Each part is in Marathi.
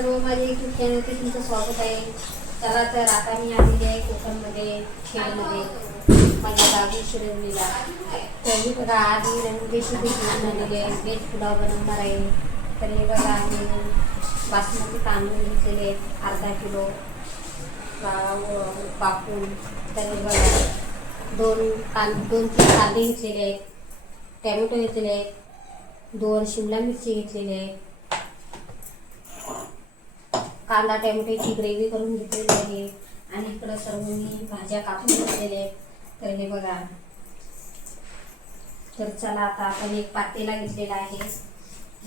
सर्व माझे युट्यूब चॅनलचे तुमचं स्वागत आहे. चला तर आता मी आलेली आहे कोकणमध्ये खेळमध्ये माझ्या गावी शिरवलीला. तर मी बघा आज मी रंगदेशी घेऊन आलेली आहे. व्हेज पुलाव बनवणार आहे. तर हे बघा आम्ही बासमती तांदूळ घेतलेले आहेत. अर्धा किलो. पा- पाकून तर हे बघा दोन कां दोन तीन कांदे घेतलेले आहेत. टॅमॅटो घेतलेले आहेत. दोन शिमला मिरची घेतलेली आहे. कांदा टॅमॅटोची ग्रेव्ही करून घेतलेली आहे. आणि इकडं सर्व मी भाज्या कापून घेतलेल्या आहेत. तर हे बघा. तर चला आता आपण एक पातेला घेतलेला आहे.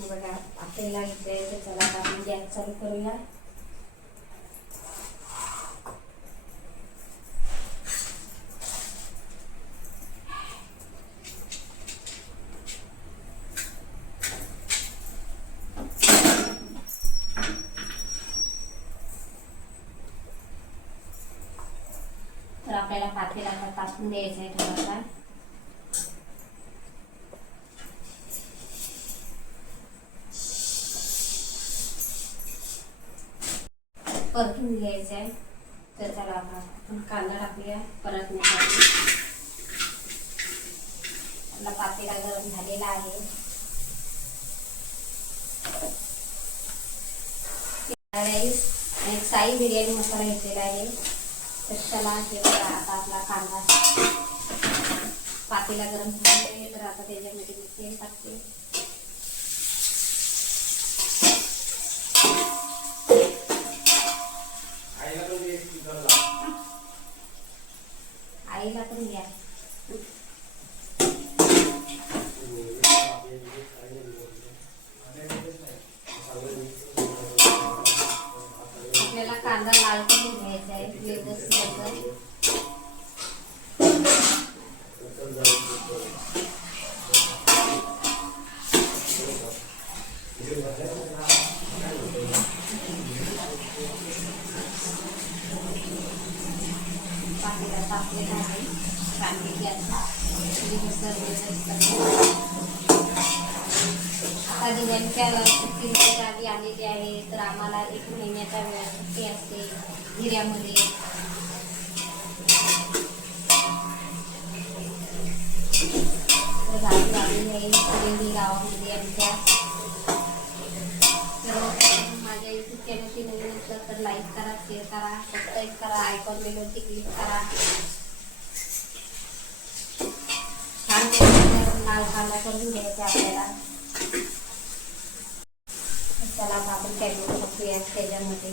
बघा पातेला घेतलेला तर चला आता आपण गॅस चालू करूया तर आपल्याला पातेला तापून द्यायचं आहे थोडासा परतून घ्यायचं आहे तर त्याला आपण कांदा टाकूया परत आपला पातेला गरम झालेला आहे राईस आणि साई बिर्याणी मसाला घेतलेला आहे. तर चला हे बघा आता आपला कांदा पातेला गरम आहे तर आता त्याच्यामध्ये मी तेल टाकते. आईला पण घ्या पातेला तापलेला आहे कांदे घ्यायचा आता दिवाळीच्या सुट्टीच्या गावी आलेली आहे तर आम्हाला एक महिन्याच्या वेळा सुट्टी असते हिऱ्यामध्ये तर गावी आलेली आहे गावामध्ये आमच्या तर माझ्या युट्यूब चॅनलची नवीन असेल तर लाईक करा शेअर करा सबस्क्राईब करा आयकॉन बेलवरती क्लिक करा. छान लाल कांदा करून घ्यायचा आपल्याला. चला आपण टॅमॅटो टाकूया त्याच्यामध्ये.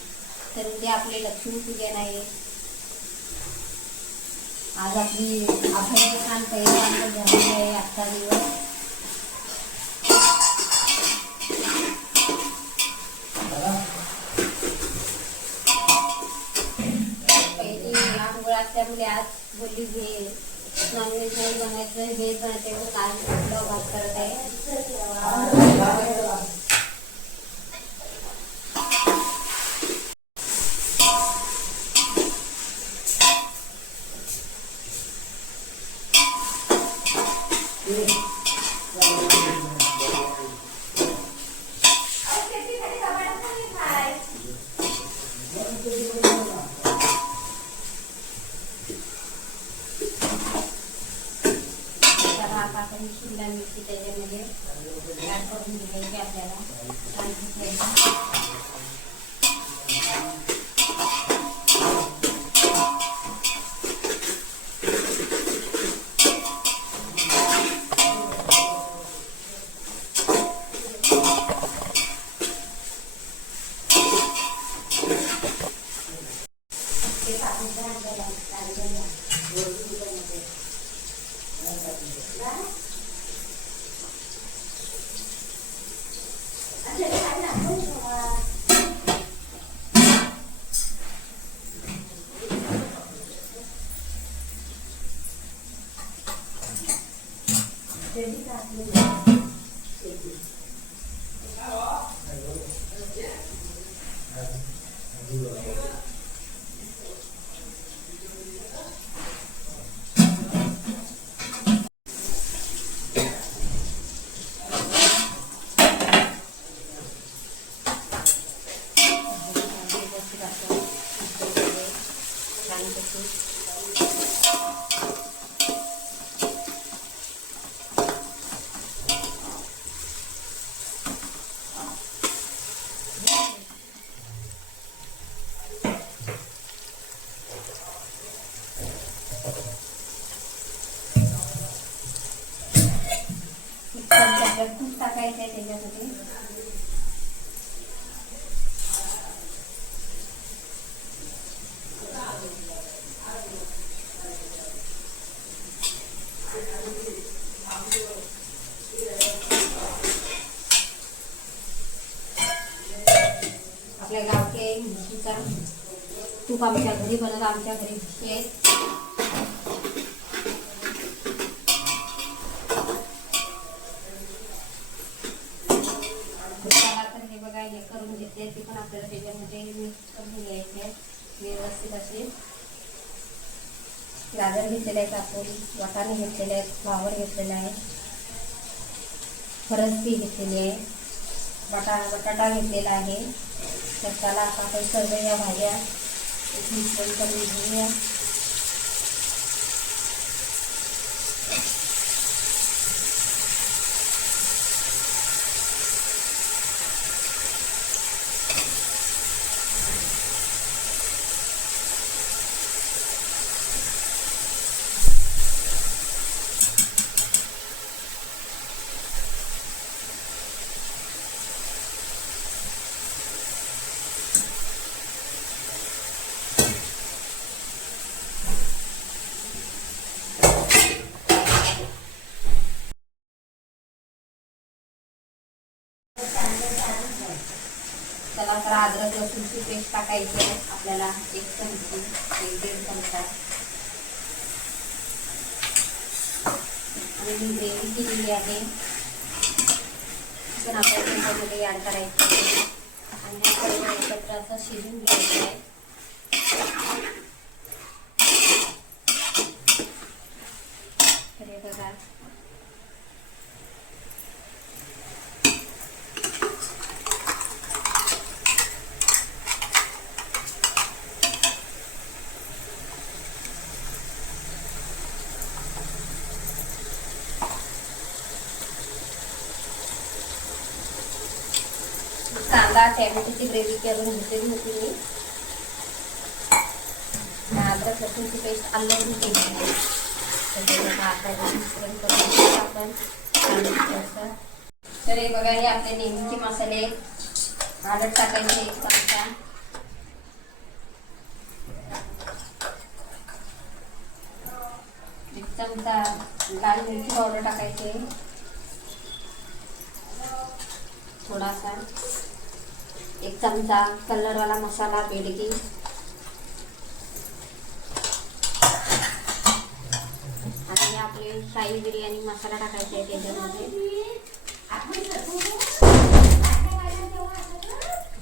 तर उद्या आपले लक्ष्मीपूजन आहे. आज आपली अभयस्थान पहिल्यांदा झालेली आहे आजचा दिवस. पहिली आज बोलली घे नॉनव्हेज नाही बनायचं व्हेज बनायचं म्हणून आज पुलाव करत आहे. Thank you. आपल्या गावचे आहे म्हशीचा तूप आमच्या घरी बनत आमच्या घरी म्हशी आहेत तर हे बघा हे करून घेतले ते पण आपल्याला त्याच्यामध्ये मिक्स करून घ्यायचे. व्यवस्थित असे गाजर घेतलेले आहेत आपण वाटाणे घेतलेले आहेत फ्लावर घेतलेला आहे फरसबी घेतलेली आहे. बटा बटाटा घेतलेला आहे. तर त्याला आता आपण सर्व या भाज्या मिश्रण करून घेऊया त्याला तर अद्रक लसूणची पेस्ट टाकायची आहे. आपल्याला एक चमची एक दीड चमचा. आणि मी ग्रेव्ही केलेली आहे. पण आपल्याला त्याच्यामध्ये ॲड करायचं आणि सर्व एकत्र असं शिजून घ्यायचं आहे तर हे बघा कांदा टॅमॅटोची ग्रेव्ही करून घेतलेली होती मी. अद्रक लसूणची पेस्ट आलं केली आपण. तर हे बघा हे आपले नेहमीचे मसाले. हळद टाकायचे एक चमचा एक चमचा लाल मिरची पावडर टाकायचे. थोडासा. एक चमचा कलरवाला मसाला बेडगी. आणि आपले शाही बिर्याणी मसाला टाकायचा आहे त्याच्यामध्ये.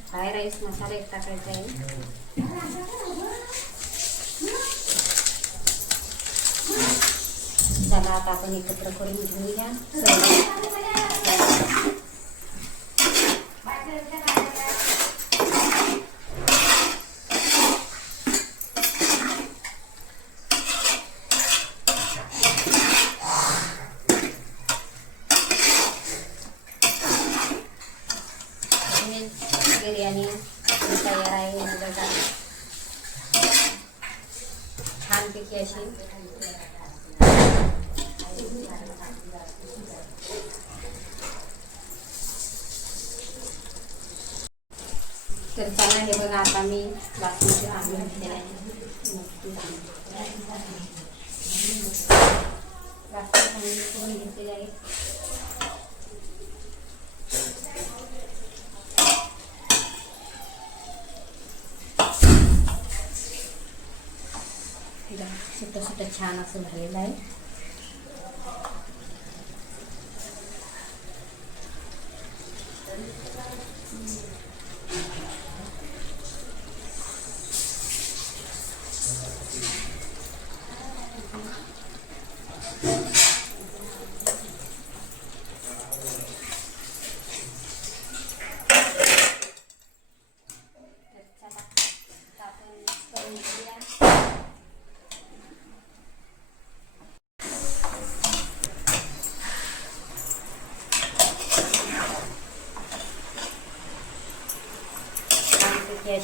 फ्राय राईस मसाला एक टाकायचा आहे. चला आता आपण एकत्र करून घेऊया सर्व. व्हेज बिर्याणी आपली तयार आहे आणि बघा छानपैकी अशी तर चला हे बघा आता मी बासमती आणून घेते आहे घेतलेले आहे सुट्ट सुट्ट छान असं झालेलं आहे.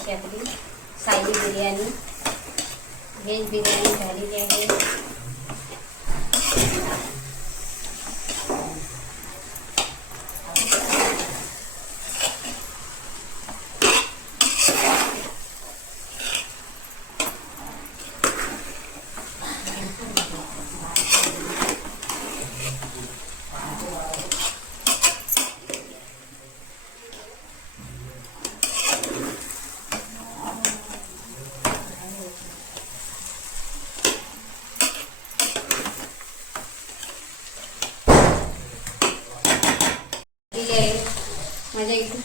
சேர்த்துட்டு சைடு பிரியாணி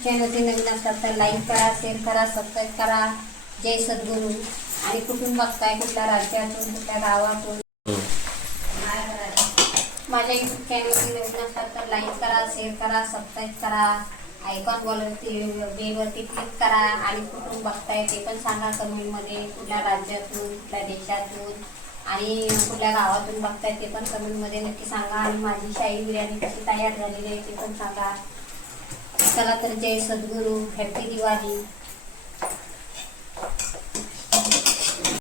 चॅनलचे नवीन असतात तर लाईक करा शेअर करा सबस्क्राईब करा. जय सद्गुरू. आणि कुठून बघताय? कुठल्या राज्यातून कुठल्या गावातून? माझ्या युट्यूब चॅनलचे नवीन असतात तर लाईक करा शेअर करा सबस्क्राईब करा. आयकॉन बॉलवरती वेवरती क्लिक करा. आणि कुठून बघताय ते पण सांगा कमेंटमध्ये कुठल्या राज्यातून कुठल्या देशातून? आणि कुठल्या गावातून बघताय ते पण कमेंटमध्ये नक्की सांगा. आणि माझी शाही बिर्याणी कशी तयार झालेली आहे ते पण सांगा. चला तर जय सद्गुरू. हॅपी दिवाळी.